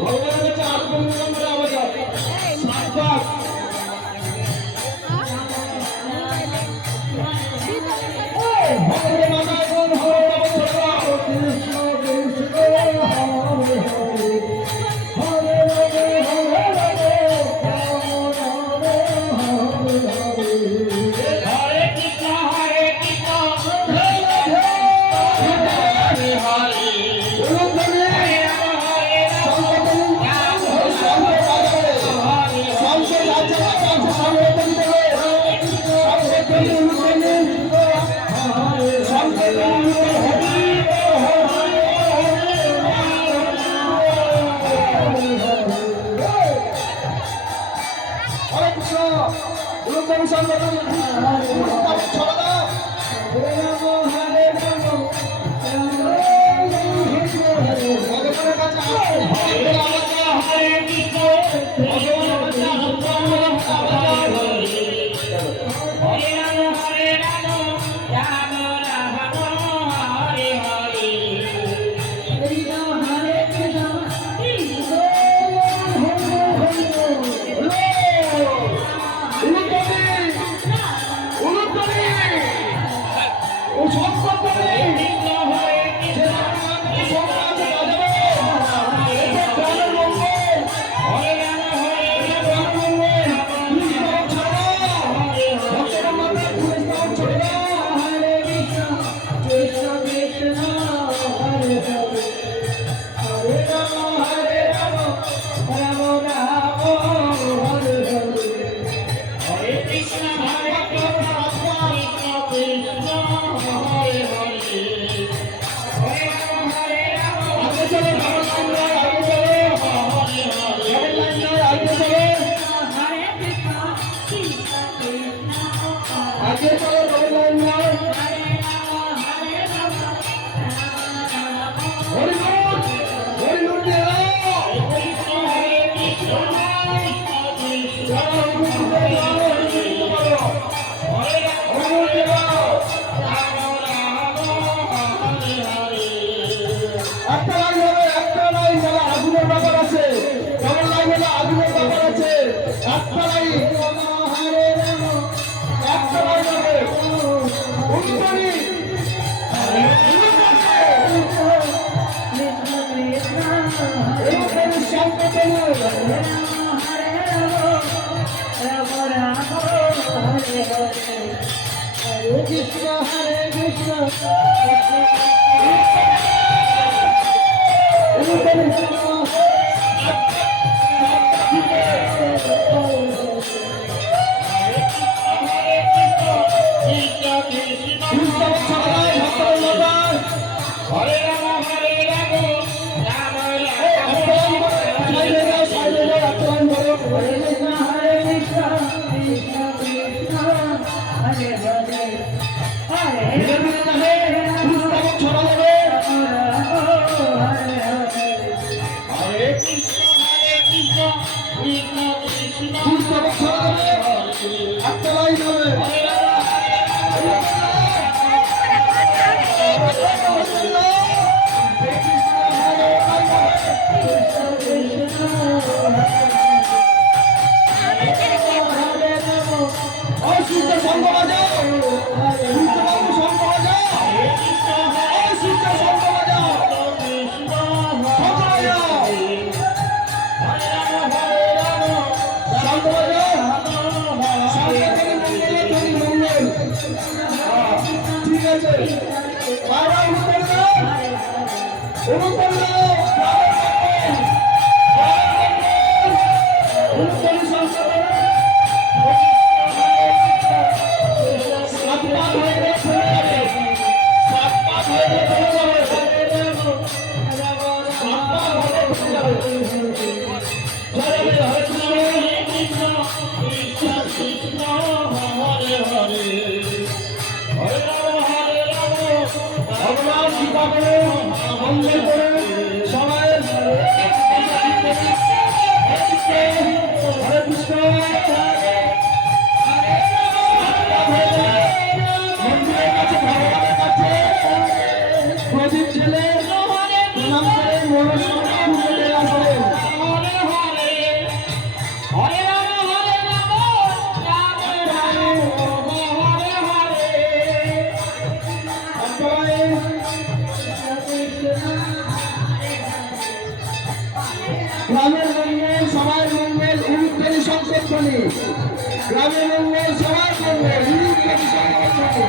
ভগবানের কাছে আত্মনিবেদন করে আমাদের সাতবার ভগবানের মাথায় কোন হরে কৃষ্ণ কৃষ্ণ হরে হরে হরে রাধে হরে রাধে রাম রাম হরে হরে হরে কৃষ্ণ হরে কৃষ্ণ হরে রাধে হরে গ্রামের মঙ্গল সবার মঙ্গল উলুধ্বনি সংকীর্তনী গ্রামের মঙ্গল সবার মঙ্গল উলুধ্বনি সংকীর্তনী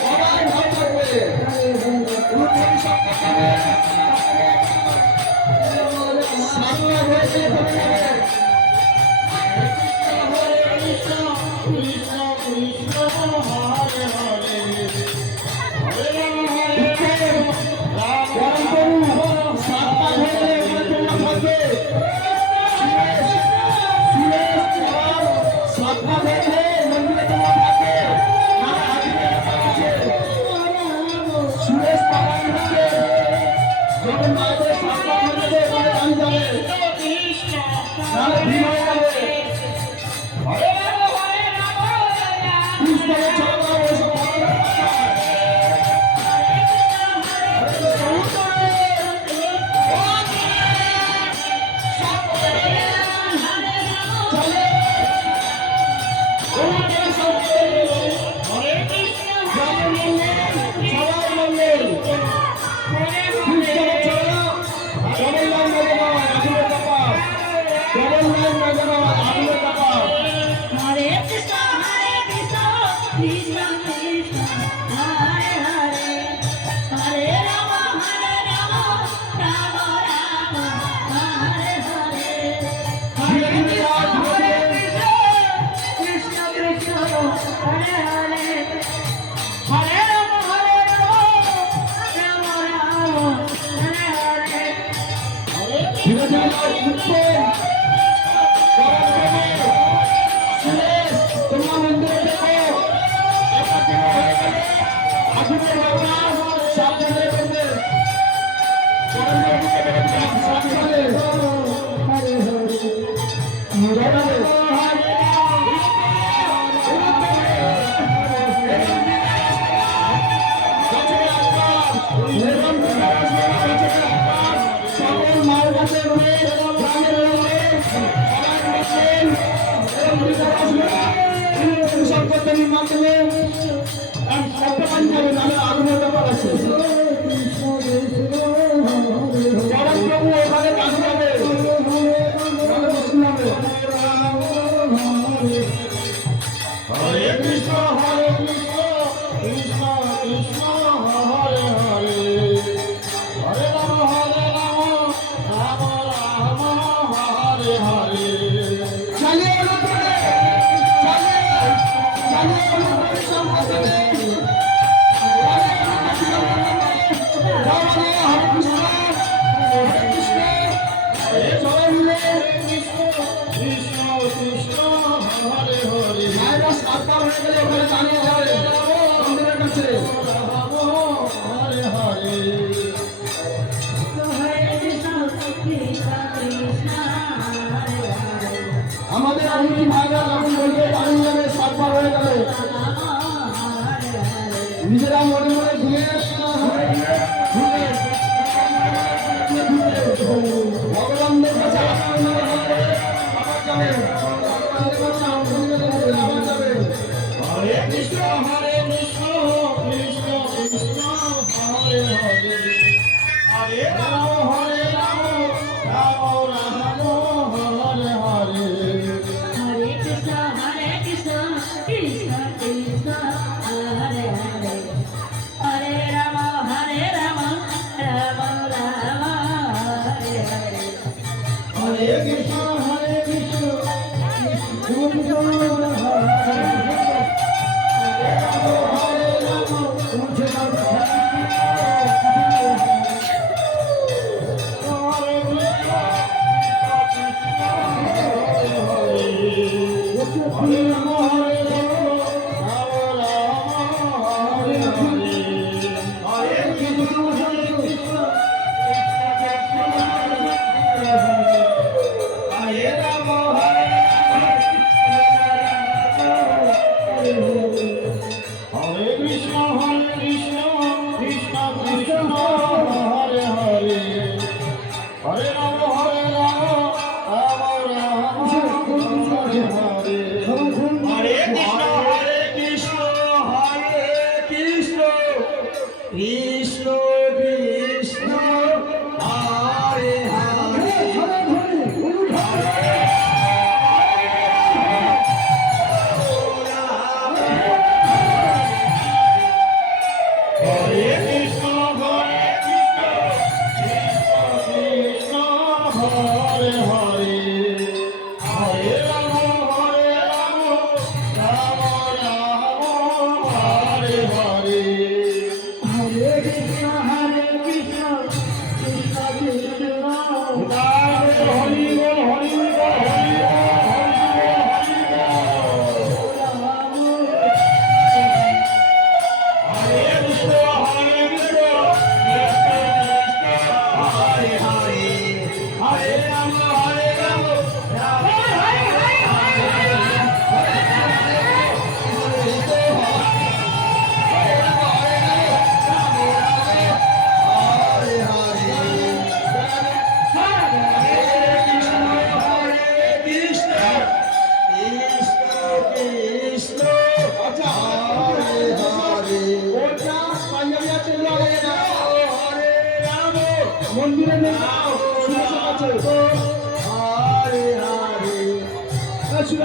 সবাই ভালো থাকবে উলুধ্বনি সংকীর্তনী সামনে হয়েছে সংকীর্তনীর মাধ্যমে আগুনের ব্যাপার আছে প্রভু ওখানে কাজ যাবে হরে কৃষ্ণ কৃষ্ণ কৃষ্ণ হরে হরে হরে রাম রাম রাম হরে হরে চালিয়ে আমাদের অনেক ভাইরা যখন বলবে পানি যাবে সাতবার হয়ে গেল নিজেরা মনে মনে ঘুরে ভগবানদের কাছে হরে কৃষ্ণ কৃষ্ণ কৃষ্ণ হরে হরে হরে রাম রাম রাম হরে Hare Hare Krishna, Krishna Krishna, Hare Hare, Hare Rama, Rama Rama, Hare Hare. Hare Krishna, Krishna Krishna, Hare Hare. Krishna কৃষ্ণ হরে হরে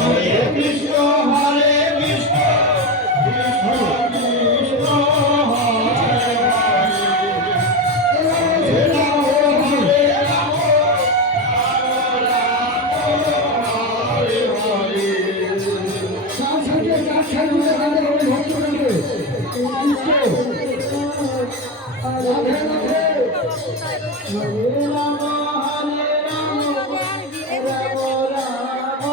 হরে কৃষ্ণ হরে কৃষ্ণ কৃষ্ণ কৃষ্ণ হরে হরে রাম হরে রাম হরে হরে সাথে কাজ ছাড়িয়ে তাদের ওই ভক্তকে রাধে রাধে হরে রাম হরে রাম রাম রাম হরে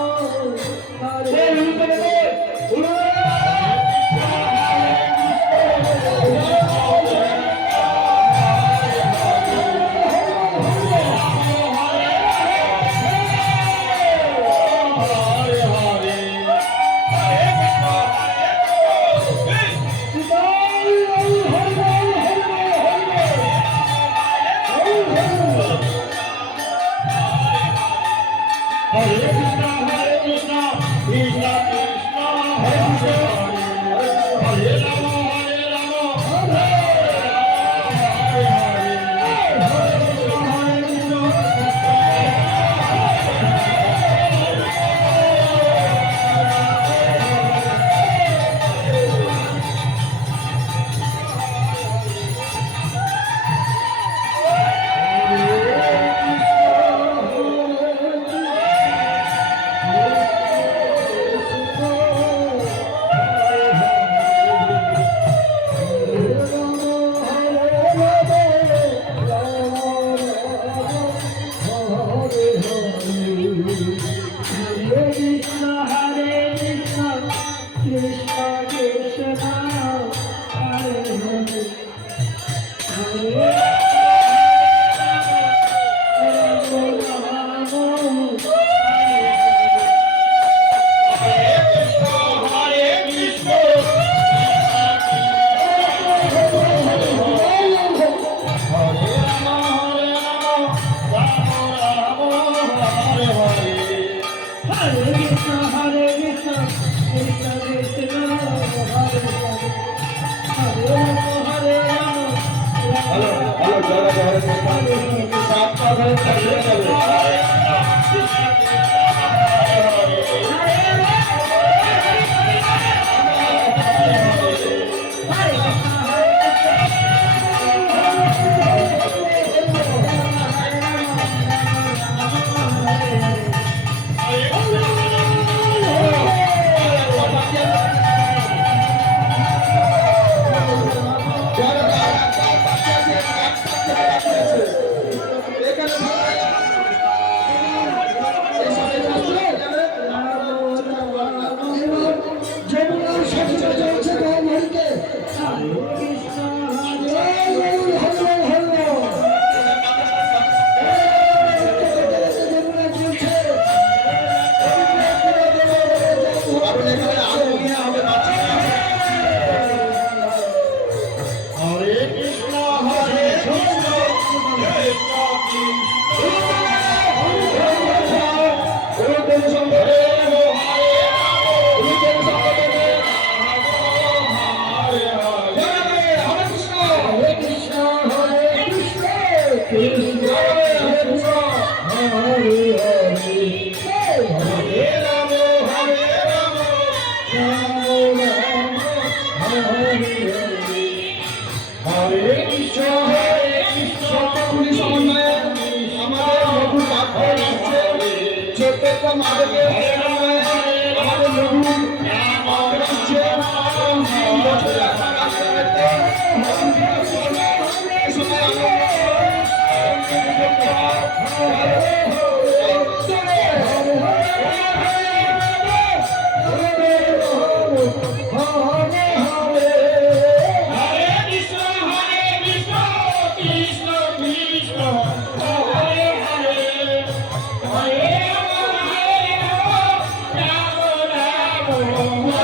যমুনার সাথে চলছে গৌরীকে হরে কৃষ্ণ হরে কৃষ্ণ কৃষ্ণ হরে কৃষ্ণ সকলগুলি সমন্বয়ে আমাদের লঘু পাঠ হয়ে আসছে প্রত্যেকটা মাদকে আমাদের লঘু পাঠ আসছে 3 বছর এখন আসতে Oh,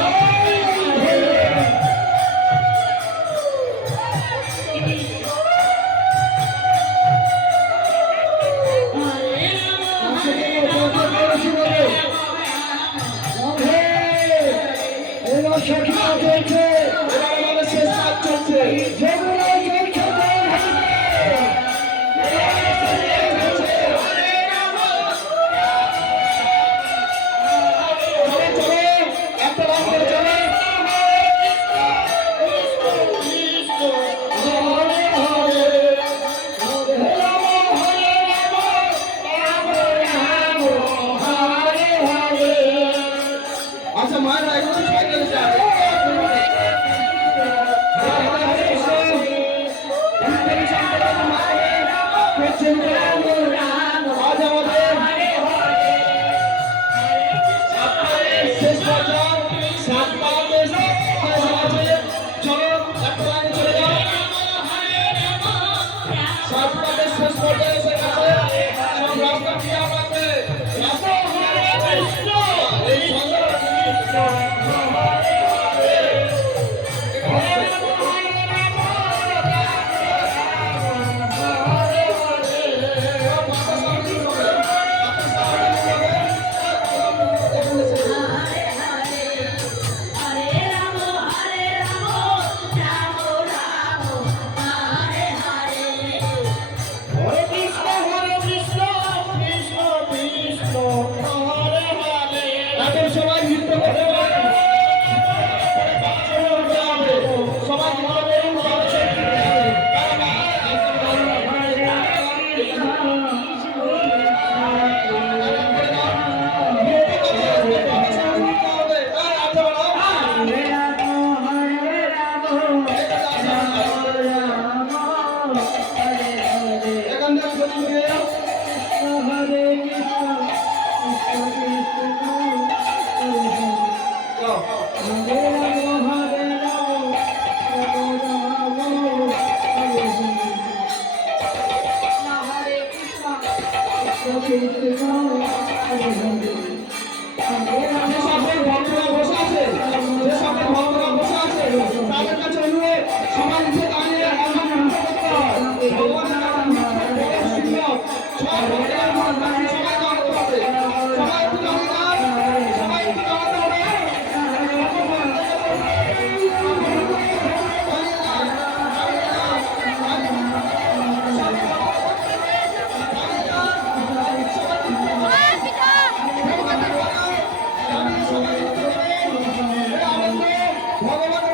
আচ্ছা মায়েরা একটু সাইকেলে যান আজ আমাদের শেষ পর্যায়ে সাত পাকে চলো একটা লাইনে চলে যাও সাত পাকে শেষ পর্যায়ে এসে গেছে সব রাস্তা দিয়ে আমাকে রাস্তা এই এখন সবাই নৃত্য করতে পারে সবাই এখান থেকে যে সকল ভক্তরা বসে আছে তাদের কাছে অনুরোধ সবাই উঠে দাঁড়িয়ে আমার নৃত্য করতে হয় ভগবানের কাছে নৃত্য করতে সুন্দর সব ভক্তরা সবাই দাঁড়াতে হবে সবাই একটু দাঁড়িয়ে যান সবাই একটু দাঁড়াতে হবে ভগবান